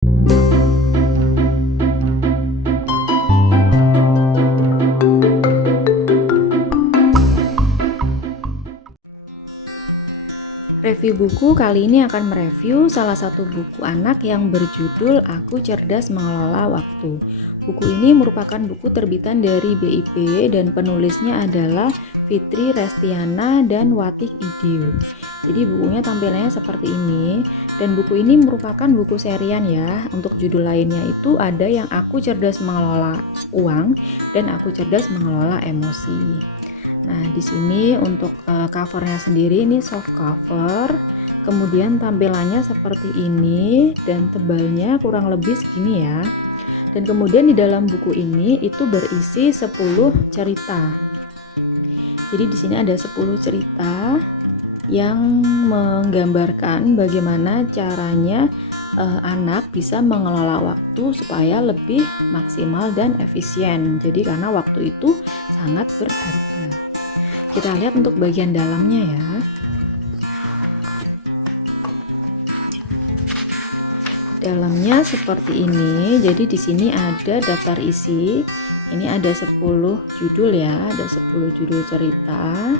Review buku kali ini akan mereview salah satu buku anak yang berjudul Aku Cerdas Mengelola Waktu. Buku ini merupakan buku terbitan dari BIP dan penulisnya adalah Fitri Restiana dan Watih Idiu. Jadi bukunya tampilannya seperti ini, dan buku ini merupakan buku serian ya. Untuk judul lainnya itu ada yang Aku Cerdas Mengelola Uang dan Aku Cerdas Mengelola Emosi. Nah, di sini untuk covernya sendiri ini soft cover, kemudian tampilannya seperti ini dan tebalnya kurang lebih segini ya. Dan kemudian di dalam buku ini itu berisi 10 cerita. Jadi di sini ada 10 cerita yang menggambarkan bagaimana caranya anak bisa mengelola waktu supaya lebih maksimal dan efisien. Jadi karena waktu itu sangat berharga. Kita lihat untuk bagian dalamnya ya. Dalamnya seperti ini. Jadi di sini ada daftar isi. Ini ada 10 judul ya, ada 10 judul cerita.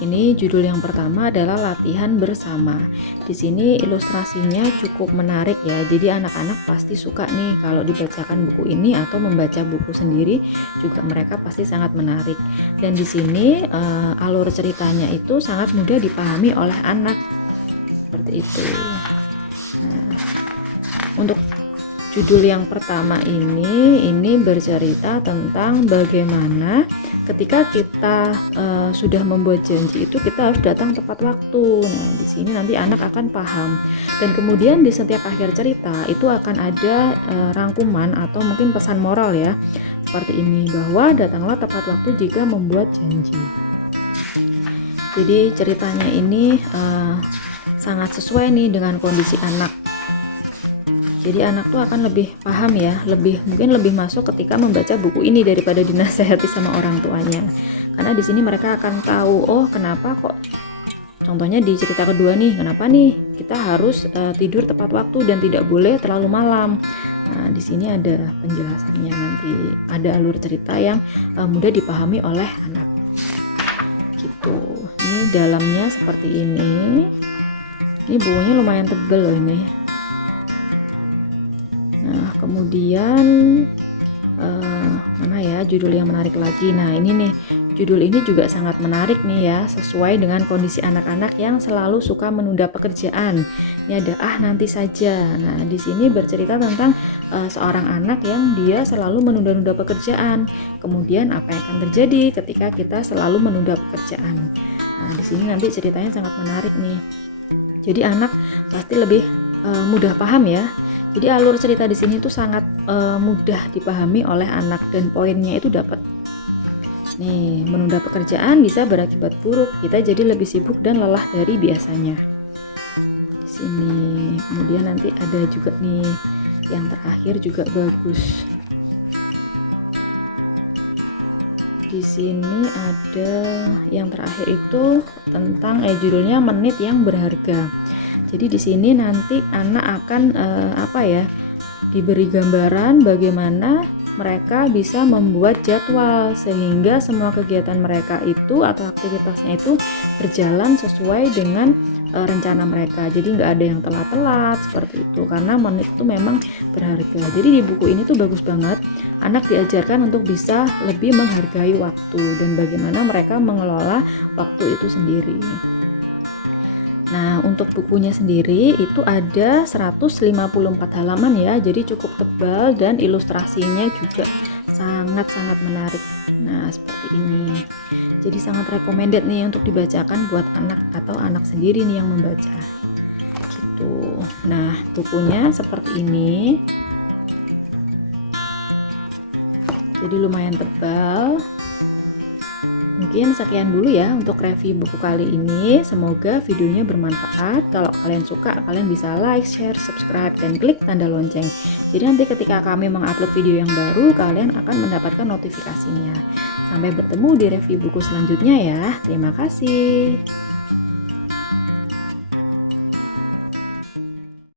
Ini judul yang pertama adalah latihan bersama. Di sini ilustrasinya cukup menarik ya. Jadi anak-anak pasti suka nih kalau dibacakan buku ini atau membaca buku sendiri juga mereka pasti sangat menarik. Dan di sini alur ceritanya itu sangat mudah dipahami oleh anak. Seperti itu. Nah, untuk judul yang pertama ini bercerita tentang bagaimana ketika kita sudah membuat janji itu kita harus datang tepat waktu. Nah, di sini nanti anak akan paham. Dan kemudian di setiap akhir cerita itu akan ada rangkuman atau mungkin pesan moral ya. Seperti ini, bahwa datanglah tepat waktu jika membuat janji. Jadi ceritanya ini sangat sesuai nih dengan kondisi anak. Jadi anak tuh akan lebih paham ya, mungkin lebih masuk ketika membaca buku ini daripada dinasehati sama orang tuanya. Karena di sini mereka akan tahu, oh kenapa kok, contohnya di cerita kedua nih, kenapa nih kita harus tidur tepat waktu dan tidak boleh terlalu malam. Nah, di sini ada penjelasannya, nanti ada alur cerita yang mudah dipahami oleh anak. Gitu. Ini dalamnya seperti ini. Ini bukunya lumayan tebal loh ini. Nah, kemudian mana ya judul yang menarik lagi. Nah, ini nih, judul ini juga sangat menarik nih ya, sesuai dengan kondisi anak-anak yang selalu suka menunda pekerjaan. Ini ada nanti saja. Nah, di sini bercerita tentang seorang anak yang dia selalu menunda-nunda pekerjaan. Kemudian apa yang akan terjadi ketika kita selalu menunda pekerjaan. Nah, di sini nanti ceritanya sangat menarik nih. Jadi anak pasti lebih mudah paham ya. Jadi alur cerita di sini tuh sangat mudah dipahami oleh anak dan poinnya itu dapat. Nih, menunda pekerjaan bisa berakibat buruk. Kita jadi lebih sibuk dan lelah dari biasanya. Di sini, kemudian nanti ada juga nih yang terakhir juga bagus. Di sini ada yang terakhir itu tentang judulnya Menit yang Berharga. Jadi di sini nanti anak akan diberi gambaran bagaimana mereka bisa membuat jadwal sehingga semua kegiatan mereka itu atau aktivitasnya itu berjalan sesuai dengan rencana mereka. Jadi nggak ada yang telat-telat seperti itu, karena menit itu memang berharga. Jadi di buku ini tuh bagus banget, anak diajarkan untuk bisa lebih menghargai waktu dan bagaimana mereka mengelola waktu itu sendiri. Nah, untuk bukunya sendiri itu ada 154 halaman ya, jadi cukup tebal dan ilustrasinya juga sangat-sangat menarik. Nah, seperti ini. Jadi sangat recommended nih untuk dibacakan buat anak atau anak sendiri nih yang membaca. Gitu. Nah, bukunya seperti ini. Jadi lumayan tebal. Mungkin sekian dulu ya untuk review buku kali ini. Semoga videonya bermanfaat. Kalau kalian suka, kalian bisa like, share, subscribe, dan klik tanda lonceng. Jadi nanti ketika kami mengupload video yang baru, kalian akan mendapatkan notifikasinya. Sampai bertemu di review buku selanjutnya ya. Terima kasih.